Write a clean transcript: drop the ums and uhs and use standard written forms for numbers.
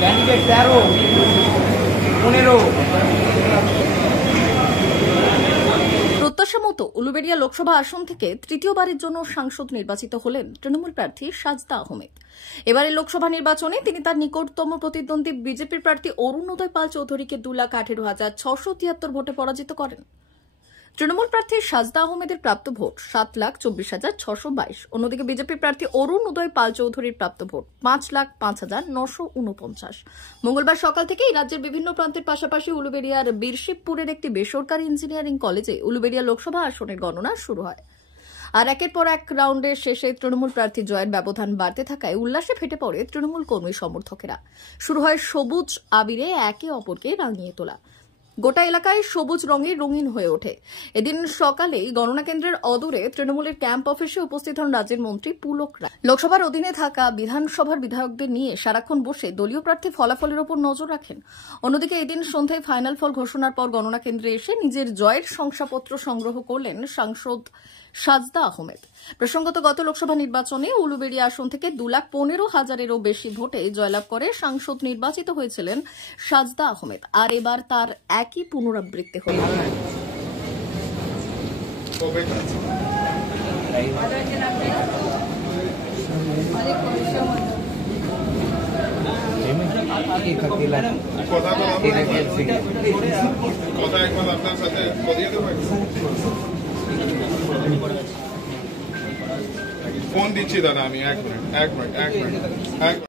Candidate 13, 15। প্রত্যাশা মতো উলুবেড়িয়া লোকসভা আসন থেকে তৃতীয়বারের জন্য সাংসদ নির্বাচিত হলেন তৃণমূল প্রার্থী সাজদা আহমেদ। এবারের লোকসভা নির্বাচনে তিনি তার নিকটতম প্রতিদ্বন্দ্বী বিজেপির প্রার্থী অরুণোদয় পাল চৌধুরীকে 2,18,673 ভোটে পরাজিত করেন। তৃণমূল প্রার্থী সাজদা আহমেদের প্রাপ্ত ভোট 7,24,622। অন্যদিকে বিজেপি প্রার্থী অরুণোদয় পাল চৌধুরীর প্রাপ্ত ভোট 5,05,949। মঙ্গলবার সকাল থেকেই রাজ্যের বিভিন্ন প্রান্তের পাশাপাশি উলুবেড়িয়ার বীরশিবপুরের একটি বেসরকারি ইঞ্জিনিয়ারিং কলেজে উলুবেড়িয়া লোকসভা আসনের গণনা শুরু হয়। আর একের পর এক রাউন্ডের শেষে তৃণমূল প্রার্থী জয়ের ব্যবধান বাড়তে থাকায় উল্লাসে ফেটে পড়ে তৃণমূল কর্মী সমর্থকেরা। শুরু হয় সবুজ আবিরে একে অপরকে রাঙিয়ে তোলা। গোটা এলাকায় সবুজ রঙে রঙিন হয়ে ওঠে। এদিন সকালেই গণনা কেন্দ্রের অদূরে তৃণমূলের ক্যাম্প অফিসে উপস্থিত হন রাজ্যের মন্ত্রী পুলক রায়। লোকসভার অধীনে থাকা বিধানসভার বিধায়কদের নিয়ে সারাক্ষণ বসে দলীয় প্রার্থী ফলাফলের ওপর নজর রাখেন। অন্যদিকে এদিন সন্ধ্যায় ফাইনাল ফল ঘোষণার পর গণনা কেন্দ্রে এসে নিজের জয়ের শংসাপত্র সংগ্রহ করলেন সাংসদ সাজদা আহমেদ। প্রসঙ্গত গত লোকসভা নির্বাচনে উলুবেড়িয়া আসন থেকে 2,15,000-এরও বেশি ভোটে জয়লাভ করে সাংসদ নির্বাচিত হয়েছিলেন সাজদা আহমেদ। আর এবার তার একই পুনরাবৃত্তি হল। ফোন দিচ্ছি দাদা, আমি 1 মিনিট।